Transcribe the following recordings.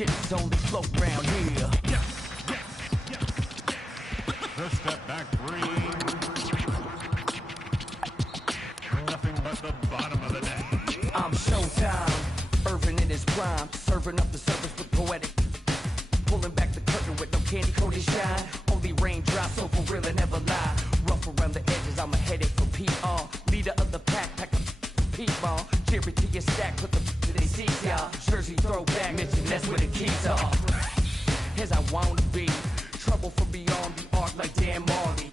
chips only float round here. The step back three. Nothing but the bottom of the net. I'm Showtime, Irvin in his prime, serving up the service with poetic. Pulling back the curtain with no candy coated shine. Only raindrops, so for real and never lie. Rough around the edges, I'm a headache for PR. Leader of the pack, pack a P-ball. Cherry to your stack, put the to their seats, y'all. Jersey throwback, mention that's where the keys are. As I wanna be, trouble from beyond the arc like Dan Marley.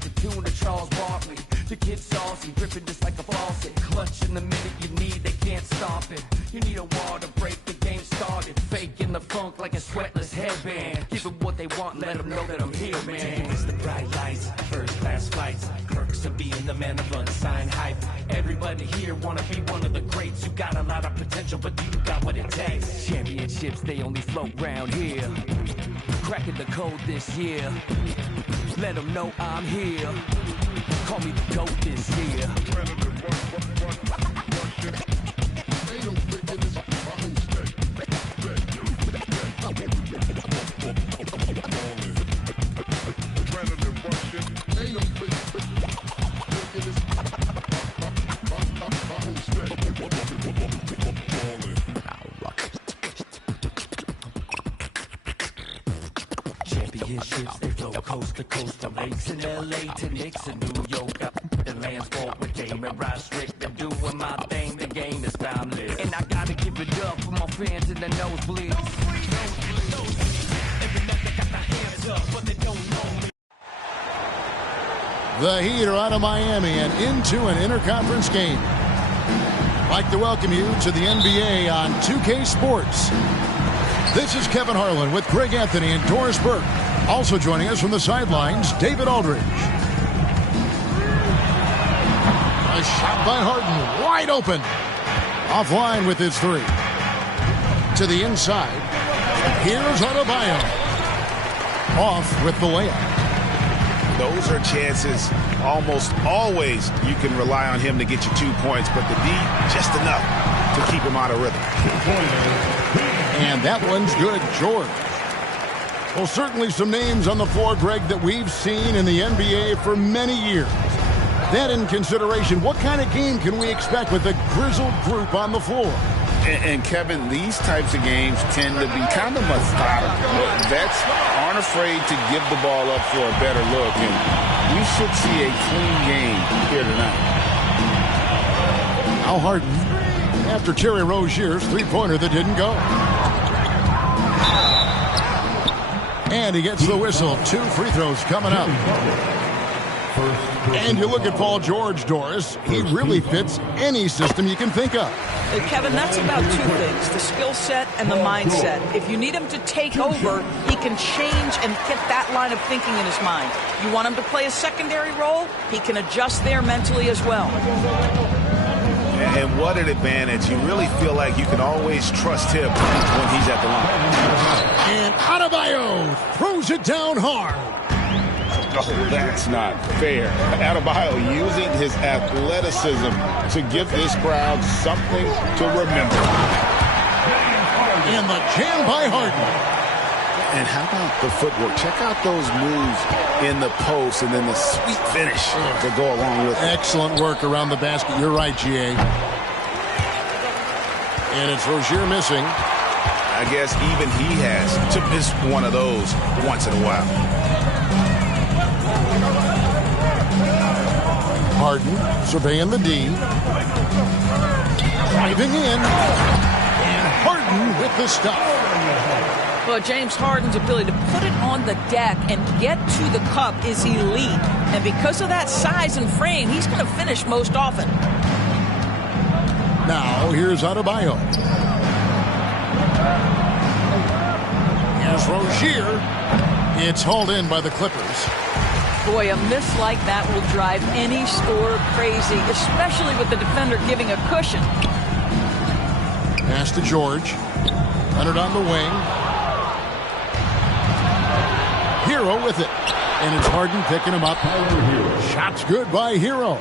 The tune of Charles Barkley. The kid saucy, dripping just like a faucet. Clutching the minute you need, they can't stop it. You need a wall to break, the game started. Faking the funk like a sweatless headband. Give them what they want, let them know that I'm here, man. It's the bright lights, first class flights. Perks of being the man of unsigned hype. Everybody here wanna be one of the greats. You got a lot of potential, but you got what it takes. Championships, they only float round here. Cracking the code this year. Let them know I'm here. Call me the GOAT this year. Championships, they flow coast to coast, from lakes in LA to Knicks in New York. The lands fought with Damon Roderick. I'm doing my thing, the game is timeless. And I gotta give it up for my fans in the nosebleeds. The Heat are out of Miami and into an interconference game. I'd like to welcome you to the NBA on 2K Sports. This is Kevin Harlan with Greg Anthony and Doris Burke. Also joining us from the sidelines, David Aldridge. A shot by Harden, wide open. Offline with his three. To the inside. Here's Adebayo. Off with the layup. Those are chances almost always you can rely on him to get you 2 points, but the D, just enough to keep him out of rhythm. And that one's good, George. Well, certainly some names on the floor, Greg, that we've seen in the NBA for many years. That in consideration, what kind of game can we expect with a grizzled group on the floor? And Kevin, these types of games tend to be kind of methodical. Vets aren't afraid to give the ball up for a better look, and we should see a clean game here tonight. Al Harden, after Terry Rozier's three-pointer that didn't go. And he gets the whistle. 2 free throws coming up. And you look at Paul George, Doris. He really fits any system you can think of. Kevin, that's about 2 things, the skill set and the mindset. If you need him to take over, he can change and get that line of thinking in his mind. You want him to play a secondary role, he can adjust there mentally as well. And what an advantage. You really feel like you can always trust him when he's at the line. And Adebayo throws it down hard. Oh, that's not fair. Adebayo using his athleticism to give this crowd something to remember. And the jam by Harden. And how about the footwork? Check out those moves in the post and then the sweet finish to go along with it. Excellent work around the basket. You're right, G.A. And it's Rozier missing. I guess even he has to miss one of those once in a while. Harden surveying the D. Driving in. And Harden with the stop. Well, James Harden's ability to put it on the deck and get to the cup is elite. And because of that size and frame, he's going to finish most often. Now, here's Adebayo. Here's Rozier. It's hauled in by the Clippers. Boy, a miss like that will drive any scorer crazy, especially with the defender giving a cushion. Pass to George. Leonard on the wing. Hero with it. And it's Harden picking him up. Shots good by Hero.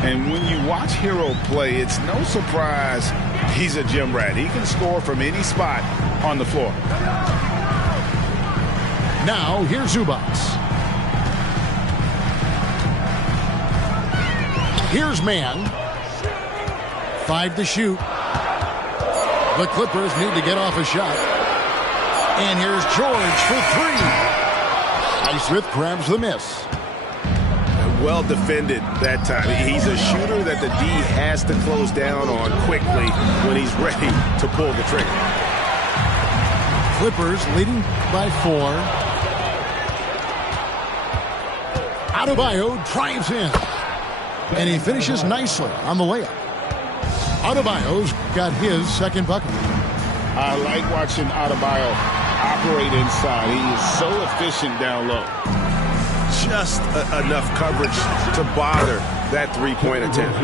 And when you watch Hero play, it's no surprise He's a gym rat. He can score from any spot on the floor. Now, here's Zubac. Here's Mann. 5 to shoot. The Clippers need to get off a shot. And here's George for 3. Highsmith grabs the miss. Well defended that time. He's a shooter that the D has to close down on quickly when he's ready to pull the trigger. Clippers leading by 4. Adebayo drives in. And he finishes nicely on the layup. Adebayo's got his second bucket. I like watching Adebayo operate inside. He is so efficient down low. Just enough coverage to bother that three-point attempt.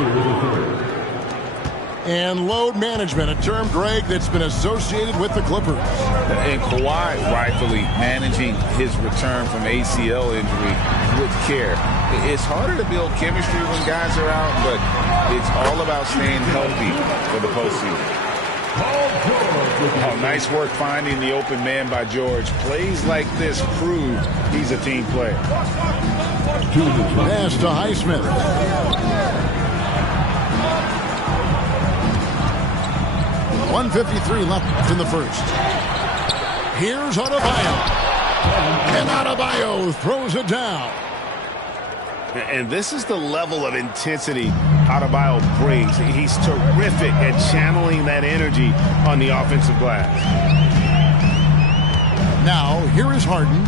And load management, a term, Greg, that's been associated with the Clippers. And Kawhi rightfully managing his return from ACL injury with care. It's harder to build chemistry when guys are out, but it's all about staying healthy for the postseason. Oh, nice work finding the open man by George. Plays like this prove he's a team player. Pass to Highsmith. .153 left in the first. Here's Adebayo. And Adebayo throws it down. And this is the level of intensity Adebayo brings. He's terrific at channeling that energy on the offensive glass. Now, here is Harden.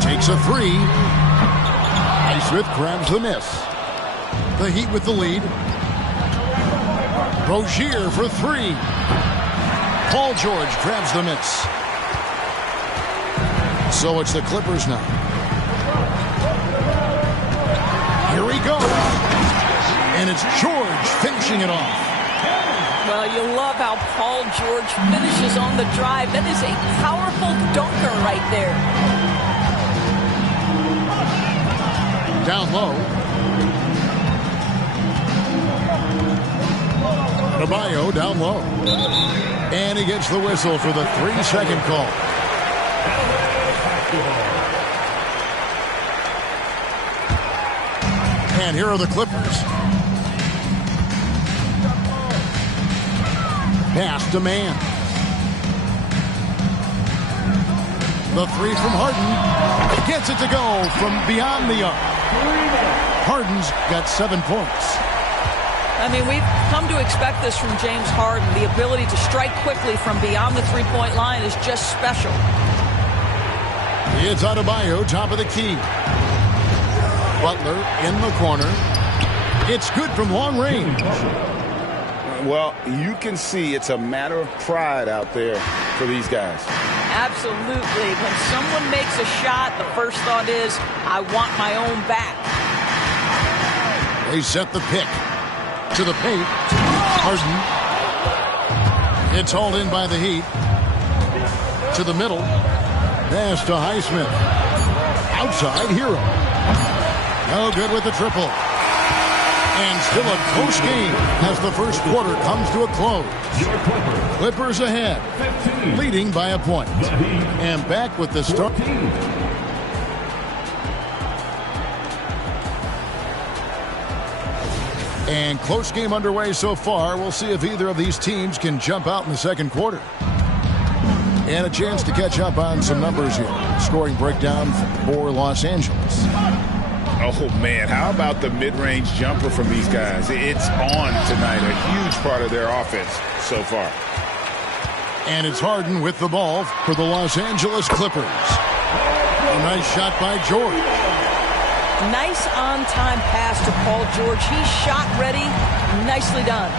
Takes a 3. Highsmith grabs the miss. The Heat with the lead. Rozier for 3. Paul George grabs the miss. So it's the Clippers now. Here he goes. And it's George finishing it off. Well, you love how Paul George finishes on the drive. That is a powerful dunker right there. Down low. Adebayo down low. And he gets the whistle for the 3-second call. And here are the Clippers. Pass to Mann. The 3 from Harden. Gets it to go from beyond the arc. Harden's got 7 points. I mean, we've come to expect this from James Harden. The ability to strike quickly from beyond the three-point line is just special. It's Adebayo, top of the key. Butler in the corner. It's good from long range. Well, you can see it's a matter of pride out there for these guys. Absolutely. When someone makes a shot, the first thought is, I want my own back. They set the pick to the paint. Harden. It's hauled in by the Heat. To the middle. Pass to Highsmith. Outside, Hero. No good with the triple. And still a close game as the first quarter comes to a close. Clippers ahead, leading by a point. And back with the start. And close game underway so far. We'll see if either of these teams can jump out in the second quarter. And a chance to catch up on some numbers here. Scoring breakdown for Los Angeles. Oh, man, how about the mid-range jumper from these guys? It's on tonight, a huge part of their offense so far. And it's Harden with the ball for the Los Angeles Clippers. A nice shot by George. Nice on-time pass to Paul George. He's shot ready. Nicely done.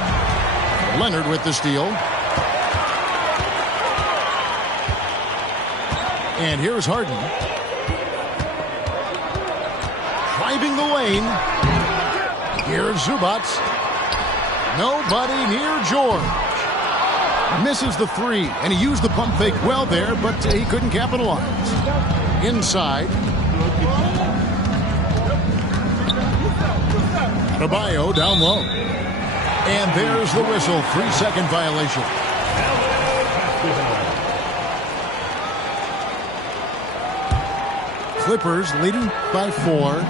Leonard with the steal. And here's Harden. Driving the lane. Here's Zubac. Nobody near George. Misses the 3, and he used the pump fake well there, but he couldn't capitalize. Inside. Adebayo down low. And there's the whistle. 3-second violation. Clippers leading by 4.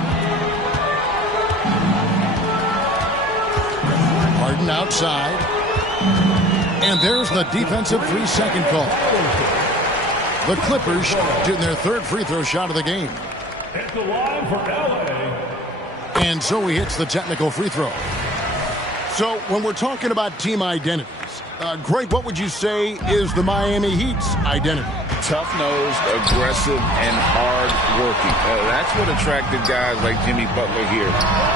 Harden outside. And there's the defensive 3-second call. The Clippers shooting their third free throw shot of the game. At the line for LA. And so he hits the technical free throw. So when we're talking about team identities, Greg, what would you say is the Miami Heat's identity? Tough-nosed, aggressive, and hard-working. That's what attracted guys like Jimmy Butler here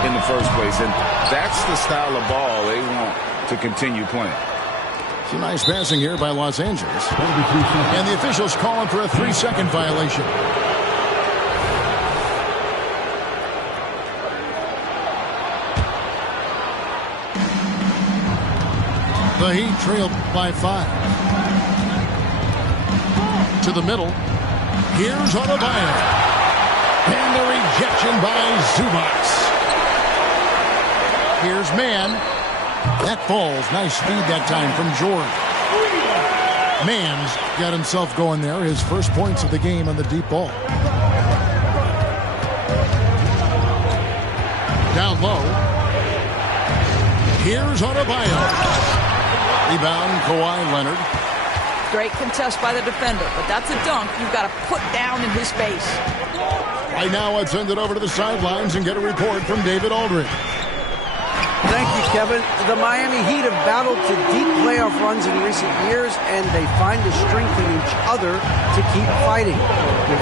in the first place. And that's the style of ball they want to continue playing. Some nice passing here by Los Angeles. And the officials calling for a 3-second violation. The Heat trailed by 5. To the middle. Here's Adebayo. And the rejection by Zubac. Here's Mann. That falls. Nice speed that time from George. Mann's got himself going there. His first points of the game on the deep ball. Down low. Here's Adebayo. Rebound, Kawhi Leonard. Great contest by the defender, but that's a dunk you've got to put down in his face. Right now, let's send it over to the sidelines and get a report from David Aldridge. Thank you, Kevin. The Miami Heat have battled to deep playoff runs in recent years, and they find the strength in each other to keep fighting.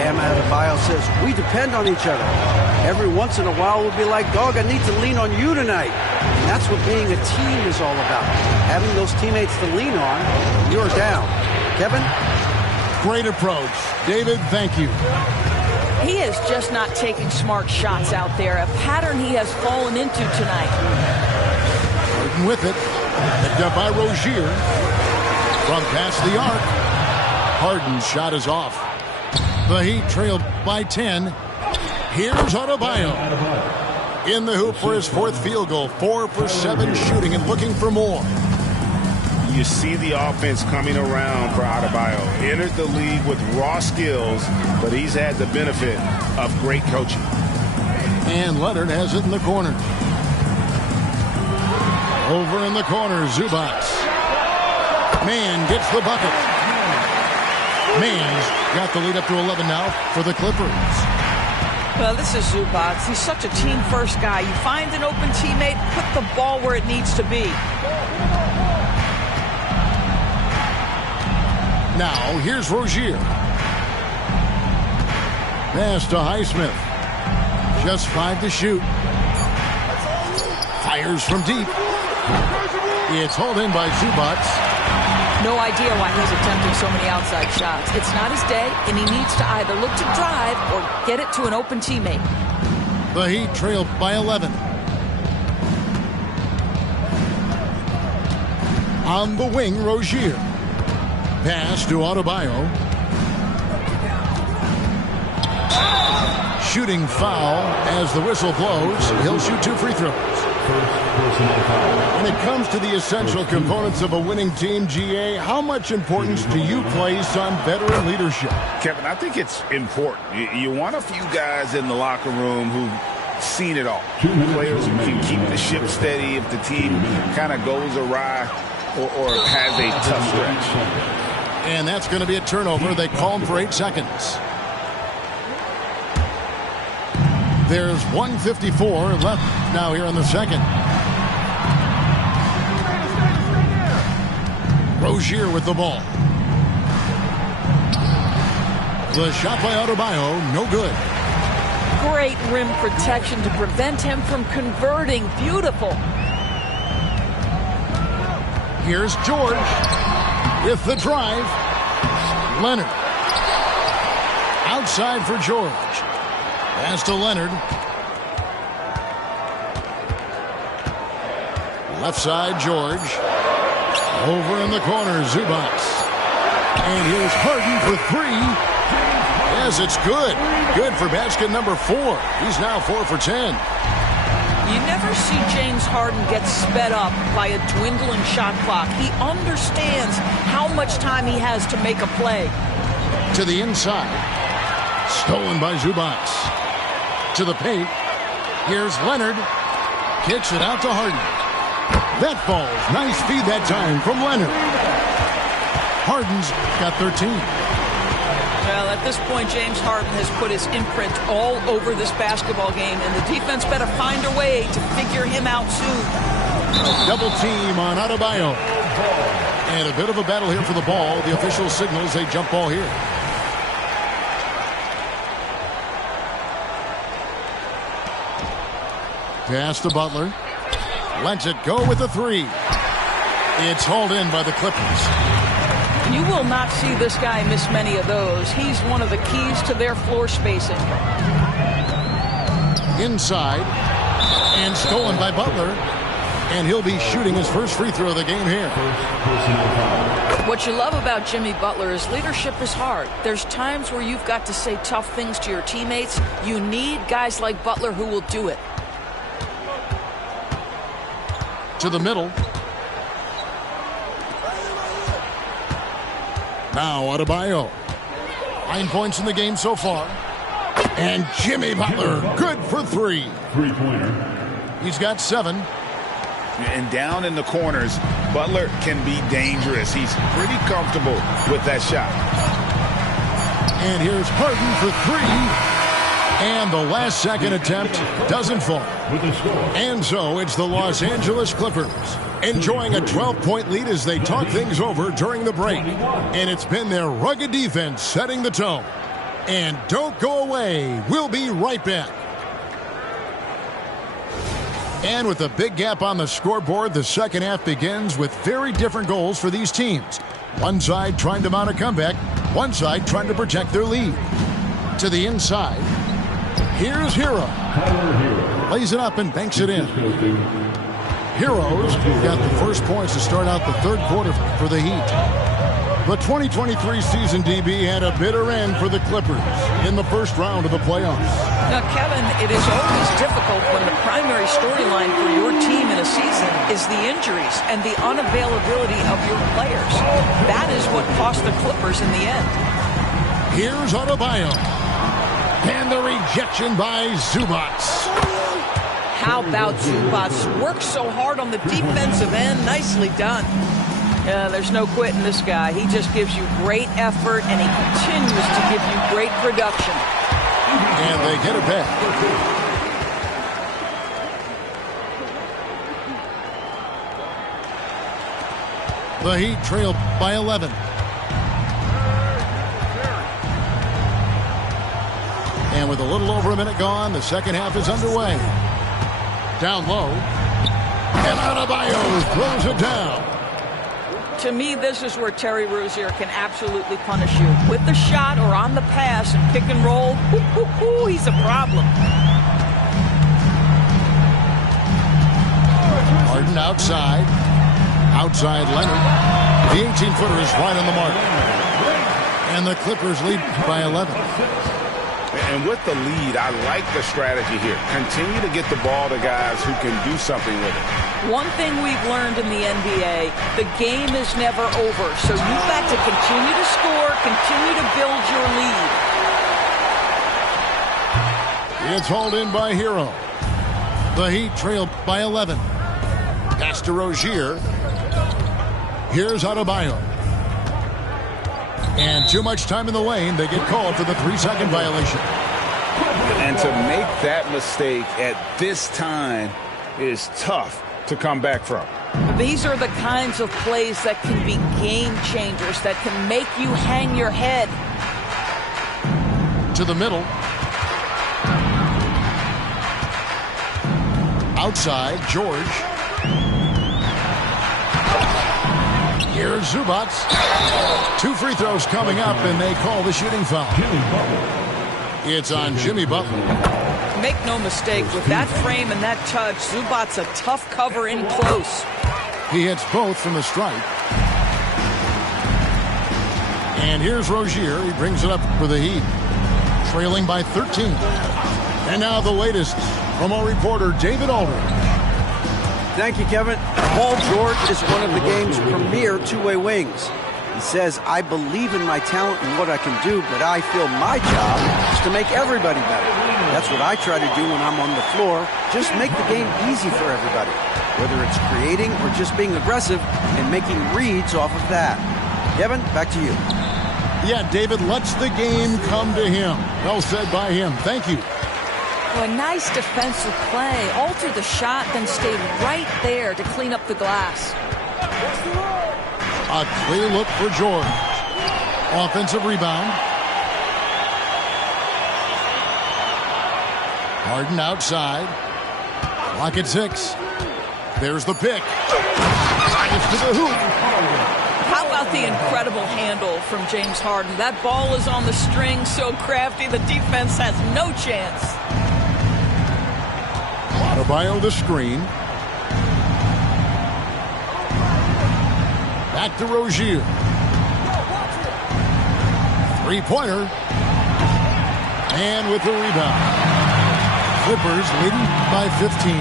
Bam Adebayo says, we depend on each other. Every once in a while, we'll be like, dog, I need to lean on you tonight. And that's what being a team is all about. Having those teammates to lean on, you're down. Kevin? Great approach. David, thank you. He is just not taking smart shots out there, a pattern he has fallen into tonight. Harden with it. Picked up by Rozier. From past the arc. Harden's shot is off. The Heat trailed by 10. Here's Adebayo. In the hoop for his 4th field goal. 4 for 7 shooting and looking for more. You see the offense coming around for Adebayo. Entered the league with raw skills, but he's had the benefit of great coaching. And Leonard has it in the corner. Over in the corner, Zubac. Mann gets the bucket. Mann's got the lead up to 11 now for the Clippers. Well, this is Zubac. He's such a team-first guy. You find an open teammate, put the ball where it needs to be. Now, here's Rozier. Pass to Highsmith. Just 5 to shoot. Fires from deep. It's hauled in by Zubac. No idea why he's attempting so many outside shots. It's not his day, and he needs to either look to drive or get it to an open teammate. The Heat trailed by 11. On the wing, Rozier. Pass to Adebayo. Shooting foul as the whistle blows. He'll shoot 2 free throws. When it comes to the essential components of a winning team, GA, how much importance do you place on veteran leadership? Kevin, I think it's important. You want a few guys in the locker room who've seen it all. Players who can keep the ship steady if the team kind of goes awry or has a tough stretch. And that's going to be a turnover. They call him for 8 seconds. There's 1:54 left now here in the second. Rozier with the ball. The shot by Adebayo, no good. Great rim protection to prevent him from converting. Beautiful. Here's George with the drive. Leonard. Outside for George. Pass to Leonard. Left side, George. Over in the corner, Zubac. And here's Harden for 3. Yes, it's good. Good for basket number 4. He's now 4 for 10. You never see James Harden get sped up by a dwindling shot clock. He understands how much time he has to make a play. To the inside. Stolen by Zubac. To the paint. Here's Leonard. Kicks it out to Harden. That falls. Nice feed that time from Leonard. Harden's got 13. Well, at this point, James Harden has put his imprint all over this basketball game, and the defense better find a way to figure him out soon. Double team on Adebayo. And a bit of a battle here for the ball. The official signals a jump ball here. Pass to Butler. Lets it go with the three. It's hauled in by the Clippers. You will not see this guy miss many of those. He's one of the keys to their floor spacing. Inside. And stolen by Butler. And he'll be shooting his first free throw of the game here. What you love about Jimmy Butler is leadership is hard. There's times where you've got to say tough things to your teammates. You need guys like Butler who will do it. To the middle. Now Adebayo. 9 points in the game so far. And Jimmy Butler, good for three. Three-pointer. He's got 7. And down in the corners, Butler can be dangerous. He's pretty comfortable with that shot. And here's Harden for 3. And the last second attempt doesn't fall. And so it's the Los Angeles Clippers enjoying a 12-point lead as they talk things over during the break. And it's been their rugged defense setting the tone. And don't go away. We'll be right back. And with a big gap on the scoreboard, the second half begins with very different goals for these teams. One side trying to mount a comeback, one side trying to protect their lead. To the inside. Here's Hero. Lays it up and banks it in. Heroes got the first points to start out the third quarter for the Heat. The 2023 season, DB, had a bitter end for the Clippers in the first round of the playoffs. Now, Kevin, it is always difficult when the primary storyline for your team in a season is the injuries and the unavailability of your players. That is what cost the Clippers in the end. Here's Adebayo. And the rejection by Zubac. How about Zubac? Works so hard on the defensive end. Nicely done. There's no quitting this guy. He just gives you great effort, and he continues to give you great production. And they get it back. The Heat trailed by 11. And with a little over a minute gone, the second half is underway. Down low. And Adebayo throws it down. To me, this is where Terry Rozier can absolutely punish you. With the shot or on the pass and pick and roll, he's a problem. Harden outside. Outside Leonard. The 18-footer is right on the mark. And the Clippers lead by 11. And with the lead, I like the strategy here. Continue to get the ball to guys who can do something with it. One thing we've learned in the NBA, the game is never over. So you've got to continue to score, continue to build your lead. It's hauled in by Hero. The Heat trailed by 11. Pass to Rozier. Here's Adebayo. And too much time in the lane. They get called for the 3-second violation. And to make that mistake at this time is tough to come back from. These are the kinds of plays that can be game changers, that can make you hang your head. To the middle. Outside, George. Here's Zubac. 2 free throws coming up, and they call the shooting foul. It's on Jimmy Butler. Make no mistake, with that frame and that touch, Zubac's a tough cover in close. He hits both from the stripe. And here's Rozier. He brings it up for the Heat. Trailing by 13. And now the latest from our reporter, David Aldridge. Thank you, Kevin. Paul George is one of the game's premier two-way wings. He says, I believe in my talent and what I can do, but I feel my job is to make everybody better. That's what I try to do when I'm on the floor. Just make the game easy for everybody, whether it's creating or just being aggressive and making reads off of that. Kevin, back to you. Yeah, David lets the game come to him. Well said by him. Thank you. Well, a nice defensive play. Alter the shot, then stay right there to clean up the glass. A clear look for George. Offensive rebound. Harden outside. Clock at 6. There's the pick. Drives to the hoop. How about the incredible handle from James Harden? That ball is on the string, so crafty, the defense has no chance. Adebayo the screen. Back to Rozier. Three-pointer. And with the rebound. Clippers leading by 15.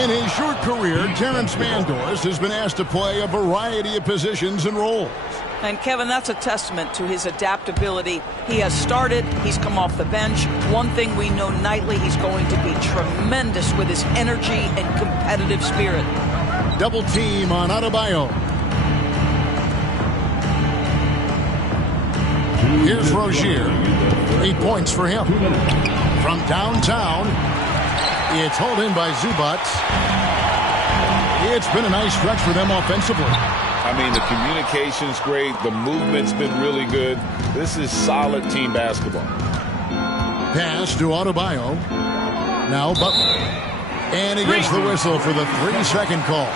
In his short career, Terrence Mandors has been asked to play a variety of positions and roles. And Kevin, that's a testament to his adaptability. He has started, he's come off the bench. One thing we know nightly, he's going to be tremendous with his energy and competitive spirit. Double team on Adebayo. Here's Rozier. 8 points for him. From downtown, it's hauled in by Zubac. It's been a nice stretch for them offensively. I mean, the communication's great. The movement's been really good. This is solid team basketball. Pass to Adebayo. Now Butler. And he gets the whistle for the 3-second call.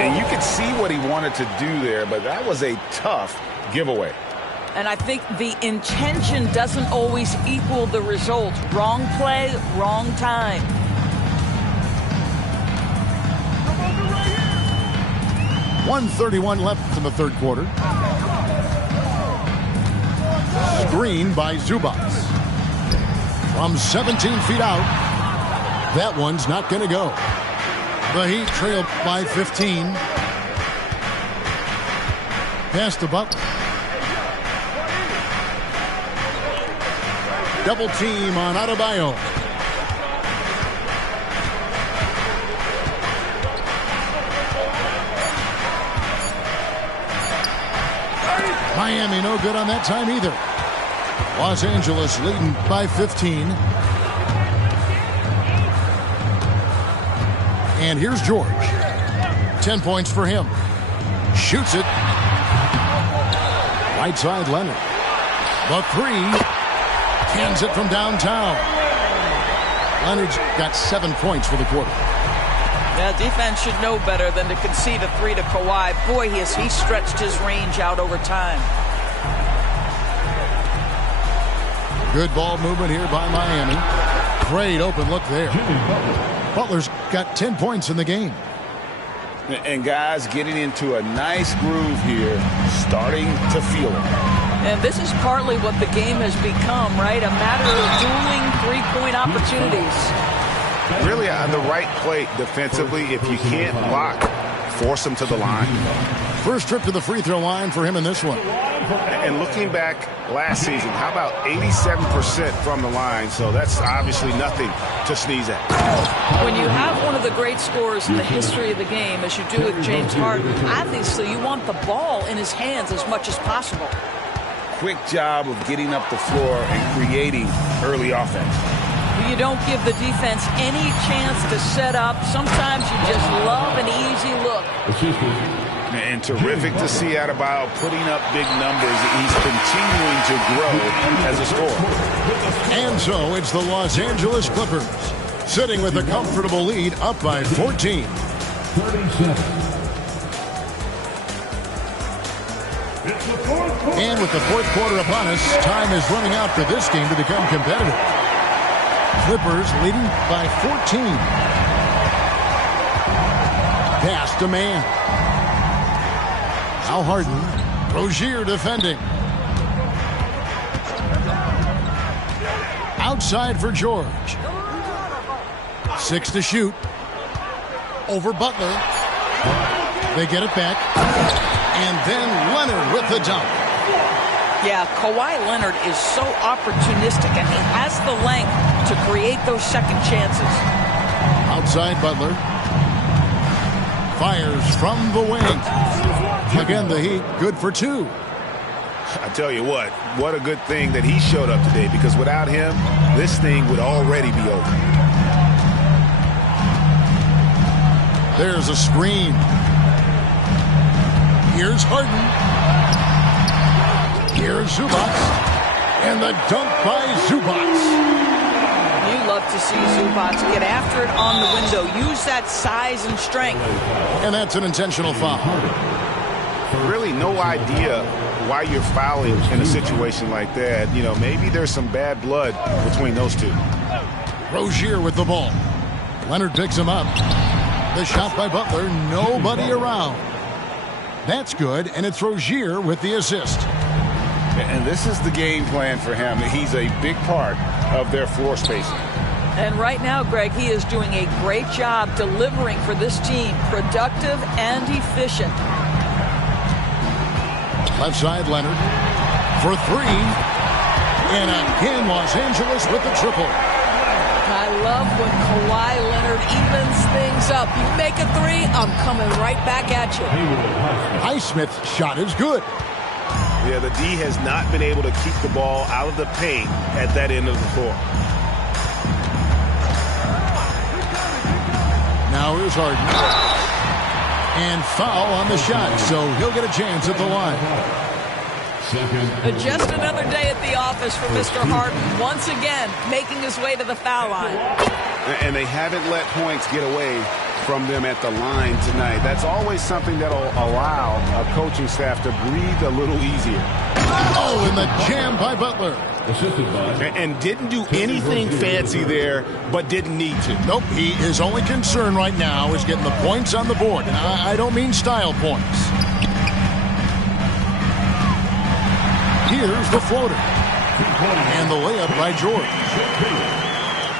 And you could see what he wanted to do there, but that was a tough giveaway. And I think the intention doesn't always equal the result. Wrong play, wrong time. .131 left in the third quarter. Screen by Zubac. From 17 feet out. That one's not going to go. The Heat trail by 15. Pass to Butler. Double team on Adebayo. Miami no good on that time either. Los Angeles leading by 15. And here's George. 10 points for him. Shoots it. Right side Leonard. The three. Cans it from downtown. Leonard's got 7 points for the quarter. Yeah, defense should know better than to concede a 3 to Kawhi. Boy, he stretched his range out over time. Good ball movement here by Miami. Great open look there. Butler's got 10 points in the game. And guys getting into a nice groove here, starting to feel it. And this is partly what the game has become, right? A matter of dueling three-point opportunities. Really on the right play defensively. If you can't block, force them to the line. First trip to the free throw line for him in this one. And looking back last season, how about 87% from the line? So that's obviously nothing to sneeze at. When you have one of the great scorers in the history of the game, as you do with James Harden, obviously you want the ball in his hands as much as possible. Quick job of getting up the floor and creating early offense. You don't give the defense any chance to set up. Sometimes you just love an easy look. And terrific to see Adebayo putting up big numbers. He's continuing to grow as a scorer. And so it's the Los Angeles Clippers sitting with a comfortable lead up by 14. 37. And with the fourth quarter upon us, time is running out for this game to become competitive. Clippers leading by 14. Pass to man. Now Harden. Rozier defending. Outside for George. 6 to shoot. Over Butler. They get it back. And then Leonard with the dunk. Yeah, Kawhi Leonard is so opportunistic, and he has the length to create those second chances. Outside Butler. Fires from the wing. Again, the Heat good for 2. I tell you what a good thing that he showed up today, because without him, this thing would already be over. There's a screen. Here's Harden. Here's Zubac. And the dunk by Zubac. You love to see Zubac get after it on the window. Use that size and strength. And that's an intentional foul. Really no idea why you're fouling in a situation like that. You know, maybe there's some bad blood between those two. Rozier with the ball. Leonard picks him up. The shot by Butler, nobody around. That's good, and it's Rozier with the assist. And this is the game plan for him. He's a big part of their floor spacing. And right now, Greg, he is doing a great job delivering for this team. Productive and efficient. Left side, Leonard for 3. And again, Los Angeles with the triple. I love when Kawhi Leonard evens things up. You make a 3, I'm coming right back at you. Highsmith's shot is good. Yeah, the D has not been able to keep the ball out of the paint at that end of the floor. Now here's Harden. And foul on the shot, so he'll get a chance at the line. Just another day at the office for Mr. Harden. Once again, making his way to the foul line. And they haven't let points get away from them at the line tonight. That's always something that'll allow a coaching staff to breathe a little easier. Oh, and the jam by Butler. And didn't do anything fancy there, but didn't need to. Nope, his only concern right now is getting the points on the board. And I don't mean style points. Here's the floater. And the layup by George.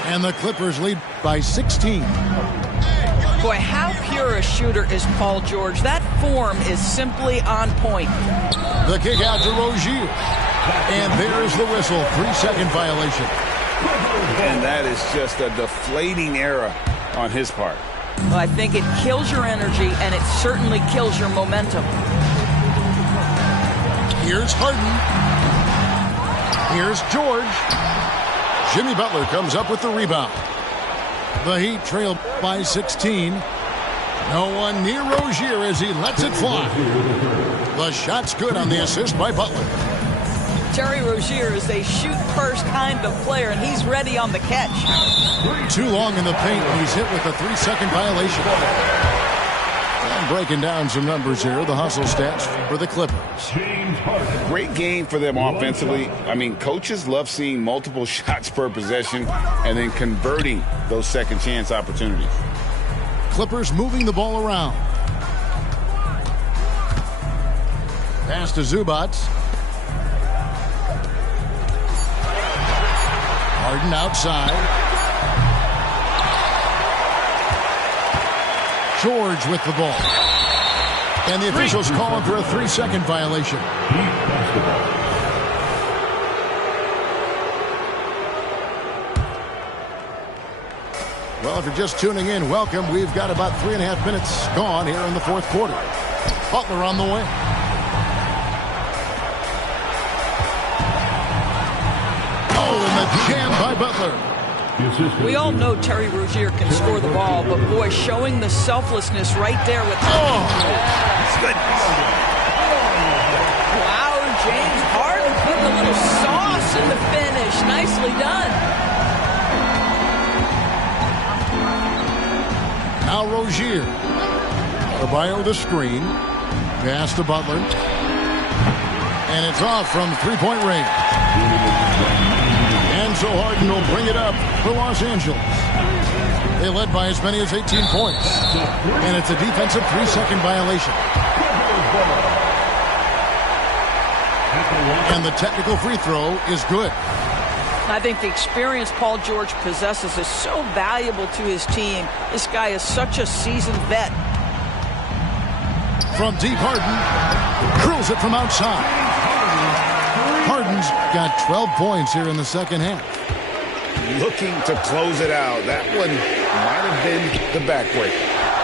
And the Clippers lead by 16. Boy, how pure a shooter is Paul George. That form is simply on point. The kick out to Rozier. And there's the whistle. 3-second violation. And that is just a deflating error on his part. Well, I think it kills your energy, and it certainly kills your momentum. Here's Harden. Here's George. Jimmy Butler comes up with the rebound. The Heat trail by 16. No one near Rozier as he lets it fly. The shot's good on the assist by Butler. Terry Rozier is a shoot-first kind of player, and he's ready on the catch. Too long in the paint, and he's hit with a 3-second violation. And breaking down some numbers here, the hustle stats for the Clippers. Great game for them offensively. I mean, coaches love seeing multiple shots per possession and then converting those second chance opportunities. Clippers moving the ball around. Pass to Zubac. Harden outside. George with the ball. And the officials calling for a 3-second violation. Well, if you're just tuning in, welcome. We've got about 3.5 minutes gone here in the fourth quarter. Butler on the way. Oh, and the jam by Butler. We all know Terry Rozier can score the ball, but boy, showing the selflessness right there with goodness. Wow, James Harden putting a little sauce in the finish. Nicely done. Now Rozier. Adebayo the screen. Pass to Butler. And it's off from three-point range. And so Harden will bring it up for Los Angeles. They led by as many as 18 points. And it's a defensive 3-second violation. And the technical free throw is good. I think the experience Paul George possesses is so valuable to his team. This guy is such a seasoned vet. From deep, Harden drills it from outside. Harden's got 12 points here in the second half. Looking to close it out. That one might have been the backbreaker.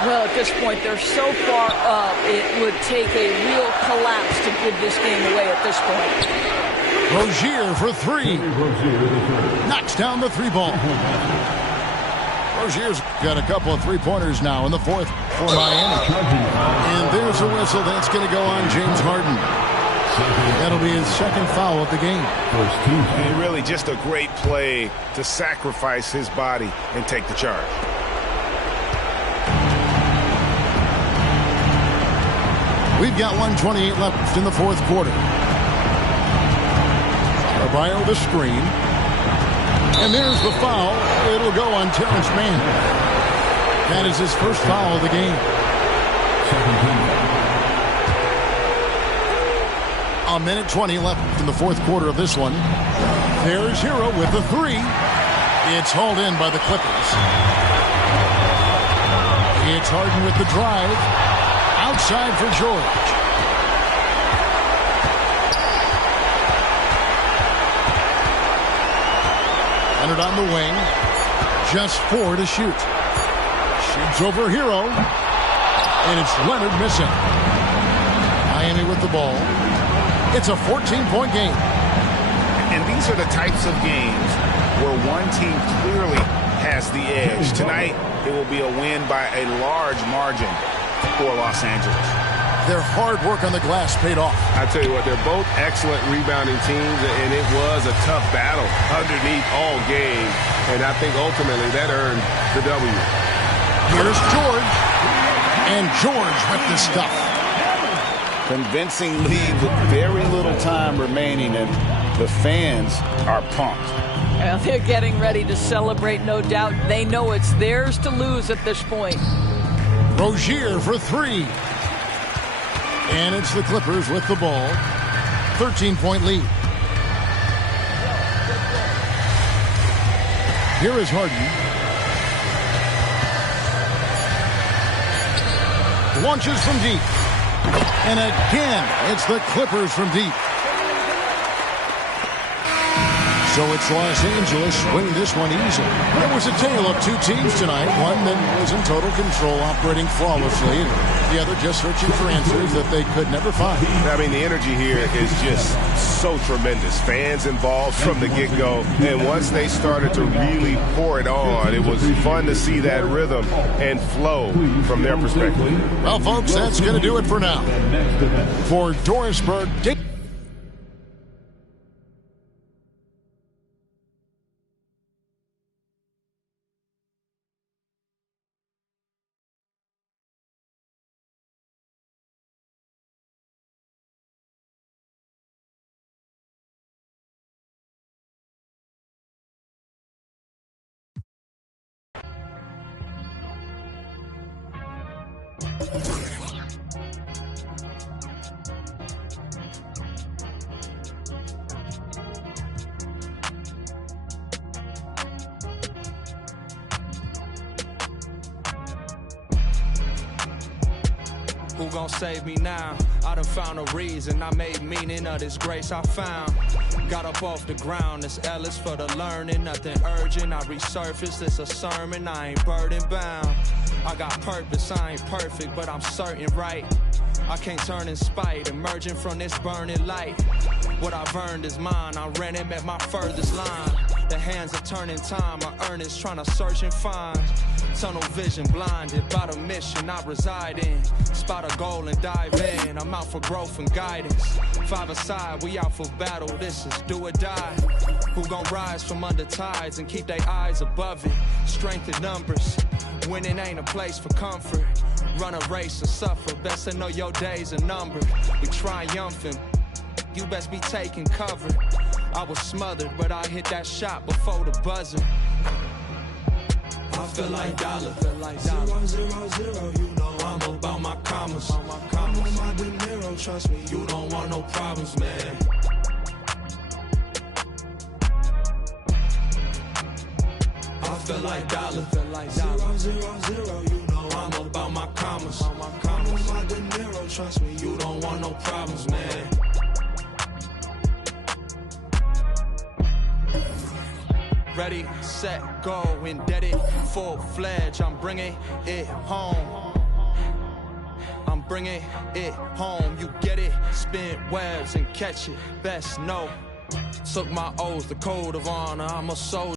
Well, at this point, they're so far up, it would take a real collapse to give this game away at this point. Rozier for three. Knocks down the three ball. Rozier's got a couple of three-pointers now in the fourth for Miami. And there's a whistle. That's going to go on James Harden. That'll be his second foul of the game. And really just a great play to sacrifice his body and take the charge. We've got 1:28 left in the fourth quarter. Adebayo the screen. And there's the foul. It'll go on Terrence Mann. That is his first foul of the game. A minute 20 left in the fourth quarter of this one. There's Hero with the three. It's hauled in by the Clippers. It's Harden with the drive. Outside for George. Leonard on the wing. Just 4 to shoot. Shoots over Hero. And it's Leonard missing. Miami with the ball. It's a 14-point game. And these are the types of games where one team clearly has the edge. Tonight, it will be a win by a large margin for Los Angeles. Their hard work on the glass paid off. I tell you what, they're both excellent rebounding teams, and it was a tough battle underneath all game. And I think ultimately that earned the W. Here's George. And George with the stuff. Convincing lead with very little time remaining, and the fans are pumped. Well, they're getting ready to celebrate, no doubt. They know it's theirs to lose at this point. Rozier for three. And it's the Clippers with the ball. 13-point lead. Here is Harden. Launches from deep. And again, it's the Clippers from deep. So it's Los Angeles winning this one easily. There was a tale of two teams tonight. One that was in total control, operating flawlessly. And the other just searching for answers that they could never find. I mean, the energy here is just so tremendous. Fans involved from the get-go. And once they started to really pour it on, it was fun to see that rhythm and flow from their perspective. Well, folks, that's going to do it for now. For Dorisburg, Who gon' save me now? I done found a reason. I made meaning of this grace I found. Got up off the ground, it's Ellis for the learning. Nothing urgent, I resurfaced, it's a sermon. I ain't burden bound. I got purpose, I ain't perfect, but I'm certain right. I can't turn in spite, emerging from this burning light. What I've earned is mine, I ran him at my furthest line. The hands are turning time, I earn is trying to search and find. Tunnel vision blinded by the mission I reside in. Spot a goal and dive in, I'm out for growth and guidance. Five aside, we out for battle, this is do or die. Who gon' rise from under tides and keep their eyes above it? Strength in numbers, winning ain't a place for comfort. Run a race or suffer, best to know your days are numbered. We triumphant, you best be taking cover. I was smothered, but I hit that shot before the buzzer. I feel like dollar. 0, 0, 0, you know I'm about my commas. I'm on my De Niro, trust me, you don't want no problems, man. like dollars. Zero, zero, zero, you know I'm about my commas. I'm my De Niro, trust me, you don't want no problems, man. Ready, set, go, indebted, full-fledged, I'm bringing it home. I'm bringing it home, you get it, spin webs and catch it, best know. Took my oath, the code of honor, I'm a soldier.